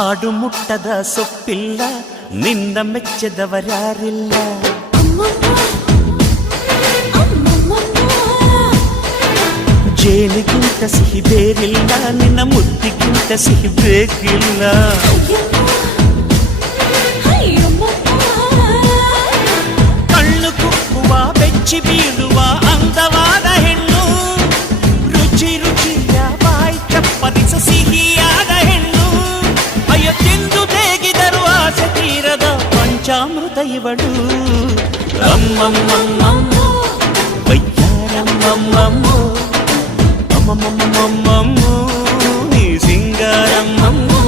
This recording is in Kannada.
ಹಾಡು ಮುಟ್ಟದ ಸೊಪ್ಪಿಲ್ಲ, ನಿನ್ನ ಮೆಚ್ಚದವರ್ಯಾರಿಲ್ಲ. ಜೇನಿಗಿಂತ ಸಿಹಿ ಬೇರಿಲ್ಲ, ನಿನ್ನ ಮುದ್ದಿಗಿಂತ ಸಿಹಿ ಬೇಕಿಲ್ಲ. ಕಣ್ಣು ಕುಕ್ಕುವ ಬೆಚ್ಚಿ ಬೀಳುವ ಅಂದವಾದ ಹೆಣ್ಣು, ರುಚಿ ರುಚಿಯ ಬಾಯಿ ಚಪ್ಪರಿಸ ಸಿಹಿಯಾದ ಹೆಣ್ಣು. ಅಯ್ಯೋ ತಿಂದು ಬೇಗಿದರು ಆಸೆ ತೀರದ ಪಂಚಾಮೃತ ಇವಳು. ಅಮ್ಮಮ್ಮಮ್ಮಮ್ಮೋ ವಯ್ಯಾರಮ್ಮಮ್ಮಮ್ಮೋ ಅಮ್ಮಮ್ಮಮ್ಮಮ್ಮೋ ನೀ ಸಿಂಗಾರಮ್ಮಮ್ಮೋ.